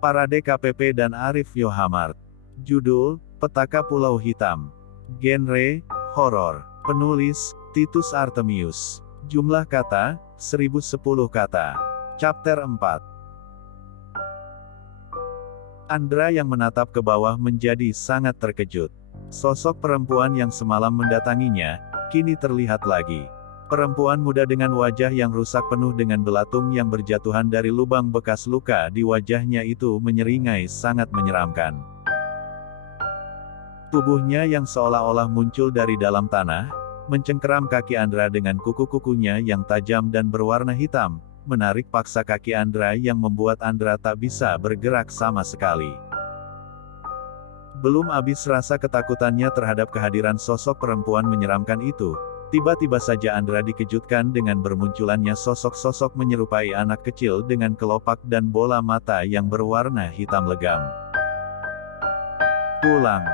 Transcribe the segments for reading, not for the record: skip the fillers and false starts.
Parade KPP dan Arif Yohamart. Judul, Petaka Pulau Hitam. Genre, horor. Penulis, Titus Artemius. Jumlah kata, 1010 kata. Chapter 4. Andra yang menatap ke bawah menjadi sangat terkejut. Sosok perempuan yang semalam mendatanginya, kini terlihat lagi. Perempuan muda dengan wajah yang rusak penuh dengan belatung yang berjatuhan dari lubang bekas luka di wajahnya itu menyeringai sangat menyeramkan. Tubuhnya yang seolah-olah muncul dari dalam tanah, mencengkeram kaki Andra dengan kuku-kukunya yang tajam dan berwarna hitam, menarik paksa kaki Andra yang membuat Andra tak bisa bergerak sama sekali. Belum habis rasa ketakutannya terhadap kehadiran sosok perempuan menyeramkan itu, tiba-tiba saja Andra dikejutkan dengan bermunculannya sosok-sosok menyerupai anak kecil dengan kelopak dan bola mata yang berwarna hitam legam. Pulang.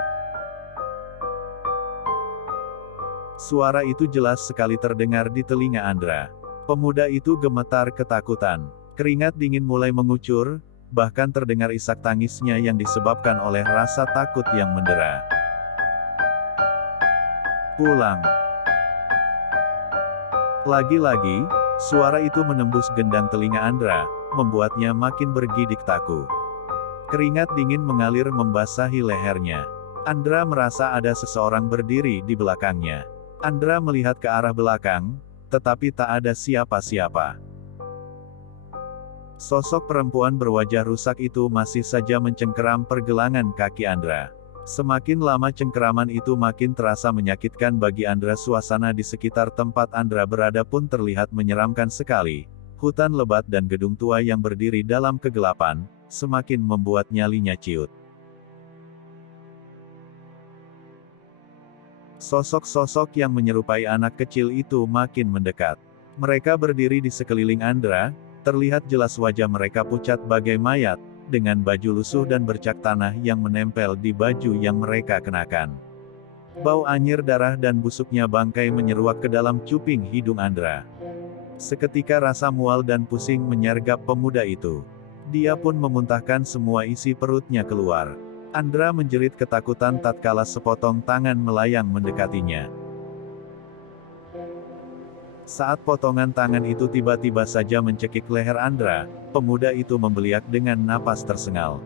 Suara itu jelas sekali terdengar di telinga Andra. Pemuda itu gemetar ketakutan. Keringat dingin mulai mengucur, bahkan terdengar isak tangisnya yang disebabkan oleh rasa takut yang mendera. Pulang. Lagi-lagi, suara itu menembus gendang telinga Andra, membuatnya makin bergidik takut. Keringat dingin mengalir membasahi lehernya. Andra merasa ada seseorang berdiri di belakangnya. Andra melihat ke arah belakang, tetapi tak ada siapa-siapa. Sosok perempuan berwajah rusak itu masih saja mencengkeram pergelangan kaki Andra. Semakin lama cengkeraman itu makin terasa menyakitkan bagi Andra. Suasana di sekitar tempat Andra berada pun terlihat menyeramkan sekali. Hutan lebat dan gedung tua yang berdiri dalam kegelapan, semakin membuat nyalinya ciut. Sosok-sosok yang menyerupai anak kecil itu makin mendekat. Mereka berdiri di sekeliling Andra, terlihat jelas wajah mereka pucat bagai mayat, dengan baju lusuh dan bercak tanah yang menempel di baju yang mereka kenakan. Bau anyir darah dan busuknya bangkai menyeruak ke dalam cuping hidung Andra. Seketika rasa mual dan pusing menyergap pemuda itu. Dia pun memuntahkan semua isi perutnya keluar. Andra menjerit ketakutan tatkala sepotong tangan melayang mendekatinya. Saat potongan tangan itu tiba-tiba saja mencekik leher Andra, pemuda itu membeliak dengan napas tersengal.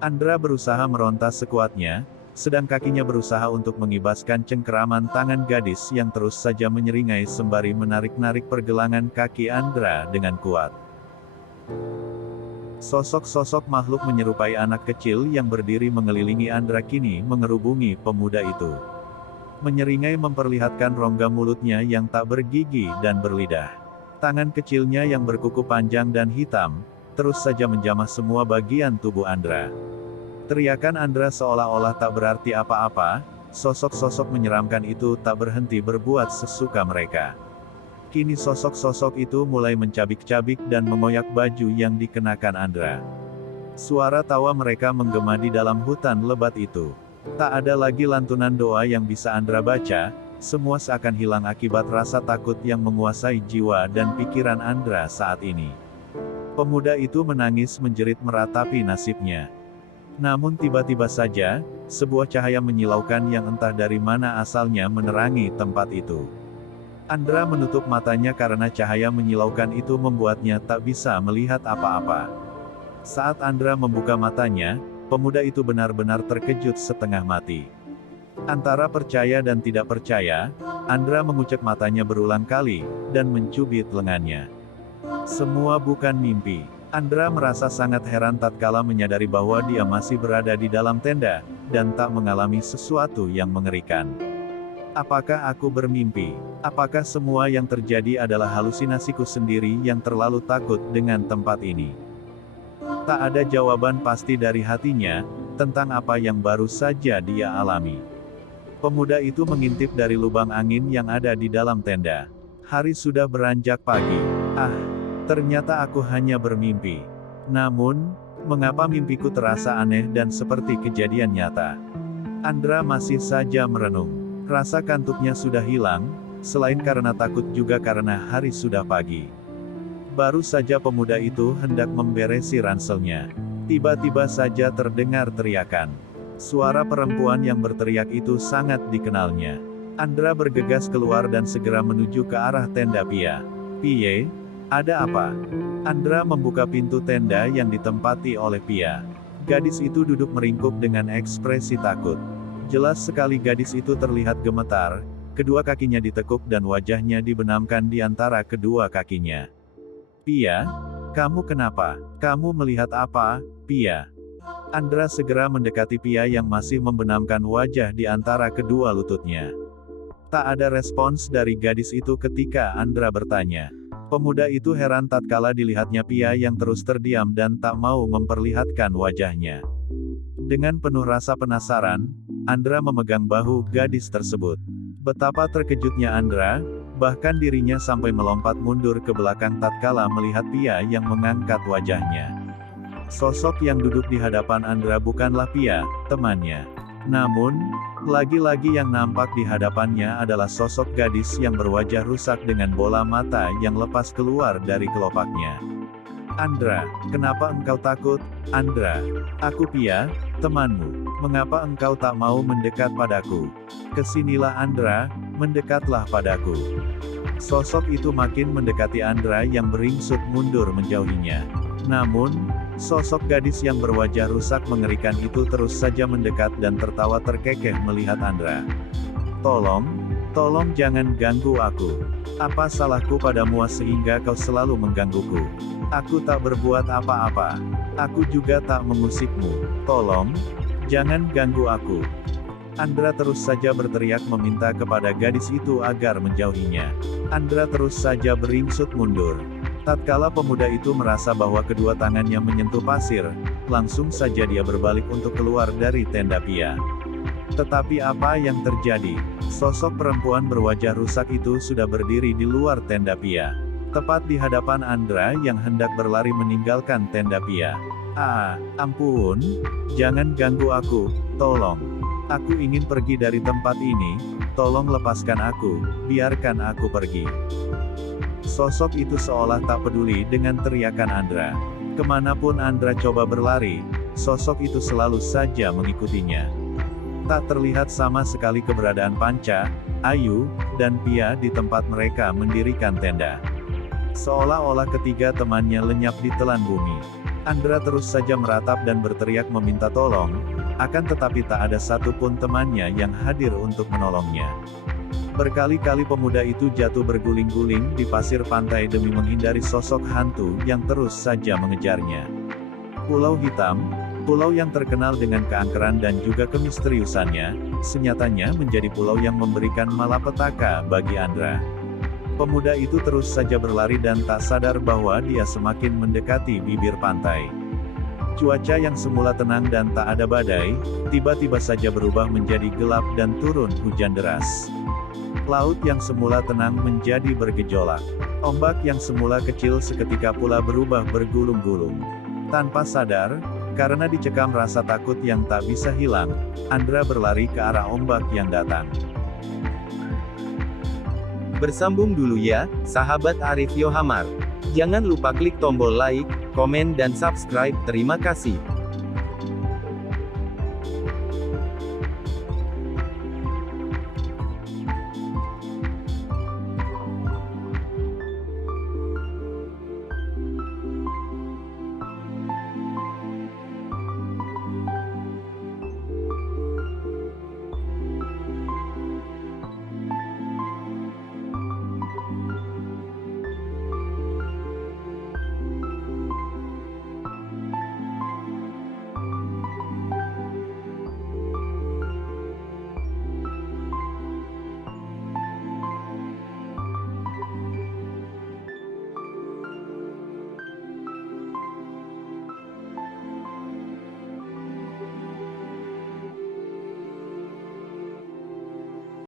Andra berusaha meronta sekuatnya, sedang kakinya berusaha untuk mengibaskan cengkeraman tangan gadis yang terus saja menyeringai sembari menarik-narik pergelangan kaki Andra dengan kuat. Sosok-sosok makhluk menyerupai anak kecil yang berdiri mengelilingi Andra kini mengerubungi pemuda itu. Menyeringai memperlihatkan rongga mulutnya yang tak bergigi dan berlidah. Tangan kecilnya yang berkuku panjang dan hitam, terus saja menjamah semua bagian tubuh Andra. Teriakan Andra seolah-olah tak berarti apa-apa, sosok-sosok menyeramkan itu tak berhenti berbuat sesuka mereka. Kini sosok-sosok itu mulai mencabik-cabik dan mengoyak baju yang dikenakan Andra. Suara tawa mereka menggema di dalam hutan lebat itu. Tak ada lagi lantunan doa yang bisa Andra baca, semua seakan hilang akibat rasa takut yang menguasai jiwa dan pikiran Andra saat ini. Pemuda itu menangis menjerit meratapi nasibnya. Namun tiba-tiba saja, sebuah cahaya menyilaukan yang entah dari mana asalnya menerangi tempat itu. Andra menutup matanya karena cahaya menyilaukan itu membuatnya tak bisa melihat apa-apa. Saat Andra membuka matanya, pemuda itu benar-benar terkejut setengah mati. Antara percaya dan tidak percaya, Andra mengucek matanya berulang kali, dan mencubit lengannya. Semua bukan mimpi. Andra merasa sangat heran tatkala menyadari bahwa dia masih berada di dalam tenda, dan tak mengalami sesuatu yang mengerikan. Apakah aku bermimpi? Apakah semua yang terjadi adalah halusinasiku sendiri yang terlalu takut dengan tempat ini? Tak ada jawaban pasti dari hatinya, tentang apa yang baru saja dia alami. Pemuda itu mengintip dari lubang angin yang ada di dalam tenda. Hari sudah beranjak pagi. Ah, ternyata aku hanya bermimpi. Namun, mengapa mimpiku terasa aneh dan seperti kejadian nyata? Andra masih saja merenung. Rasa kantuknya sudah hilang, selain karena takut juga karena hari sudah pagi. Baru saja pemuda itu hendak memberesi ranselnya. Tiba-tiba saja terdengar teriakan. Suara perempuan yang berteriak itu sangat dikenalnya. Andra bergegas keluar dan segera menuju ke arah tenda Pia. "Piye? Ada apa?" Andra membuka pintu tenda yang ditempati oleh Pia. Gadis itu duduk meringkuk dengan ekspresi takut. Jelas sekali gadis itu terlihat gemetar, kedua kakinya ditekuk dan wajahnya dibenamkan di antara kedua kakinya. "Pia? Kamu kenapa? Kamu melihat apa, Pia?" Andra segera mendekati Pia yang masih membenamkan wajah di antara kedua lututnya. Tak ada respons dari gadis itu ketika Andra bertanya. Pemuda itu heran tatkala dilihatnya Pia yang terus terdiam dan tak mau memperlihatkan wajahnya. Dengan penuh rasa penasaran, Andra memegang bahu gadis tersebut. Betapa terkejutnya Andra, bahkan dirinya sampai melompat mundur ke belakang tatkala melihat Pia yang mengangkat wajahnya. Sosok yang duduk di hadapan Andra bukanlah Pia, temannya. Namun, lagi-lagi yang nampak di hadapannya adalah sosok gadis yang berwajah rusak dengan bola mata yang lepas keluar dari kelopaknya. "Andra, kenapa engkau takut, Andra? Aku Pia, temanmu. Mengapa engkau tak mau mendekat padaku? Kesinilah Andra, mendekatlah padaku." Sosok itu makin mendekati Andra yang beringsut mundur menjauhinya. Namun, sosok gadis yang berwajah rusak mengerikan itu terus saja mendekat dan tertawa terkekeh melihat Andra. Tolong jangan ganggu aku. Apa salahku padamu sehingga kau selalu menggangguku? Aku tak berbuat apa-apa. Aku juga tak mengusikmu. Tolong, jangan ganggu aku." Andra terus saja berteriak meminta kepada gadis itu agar menjauhinya. Andra terus saja beringsut mundur. Tatkala pemuda itu merasa bahwa kedua tangannya menyentuh pasir, langsung saja dia berbalik untuk keluar dari tenda Pia. Tetapi apa yang terjadi? Sosok perempuan berwajah rusak itu sudah berdiri di luar tenda Pia. Tepat di hadapan Andra yang hendak berlari meninggalkan tenda Pia. Ampun, jangan ganggu aku, tolong. Aku ingin pergi dari tempat ini, tolong lepaskan aku, biarkan aku pergi." Sosok itu seolah tak peduli dengan teriakan Andra. Kemanapun Andra coba berlari, sosok itu selalu saja mengikutinya. Tak terlihat sama sekali keberadaan Panca, Ayu, dan Pia di tempat mereka mendirikan tenda. Seolah-olah ketiga temannya lenyap di telan bumi. Andra terus saja meratap dan berteriak meminta tolong, akan tetapi tak ada satupun temannya yang hadir untuk menolongnya. Berkali-kali pemuda itu jatuh berguling-guling di pasir pantai demi menghindari sosok hantu yang terus saja mengejarnya. Pulau Hitam, pulau yang terkenal dengan keangkeran dan juga kemisteriusannya, senyatanya menjadi pulau yang memberikan malapetaka bagi Andra. Pemuda itu terus saja berlari dan tak sadar bahwa dia semakin mendekati bibir pantai. Cuaca yang semula tenang dan tak ada badai, tiba-tiba saja berubah menjadi gelap dan turun hujan deras. Laut yang semula tenang menjadi bergejolak. Ombak yang semula kecil seketika pula berubah bergulung-gulung. Tanpa sadar, karena dicekam rasa takut yang tak bisa hilang, Andra berlari ke arah ombak yang datang. Bersambung dulu ya, sahabat Arif Yohamar. Jangan lupa klik tombol like, komen dan subscribe. Terima kasih.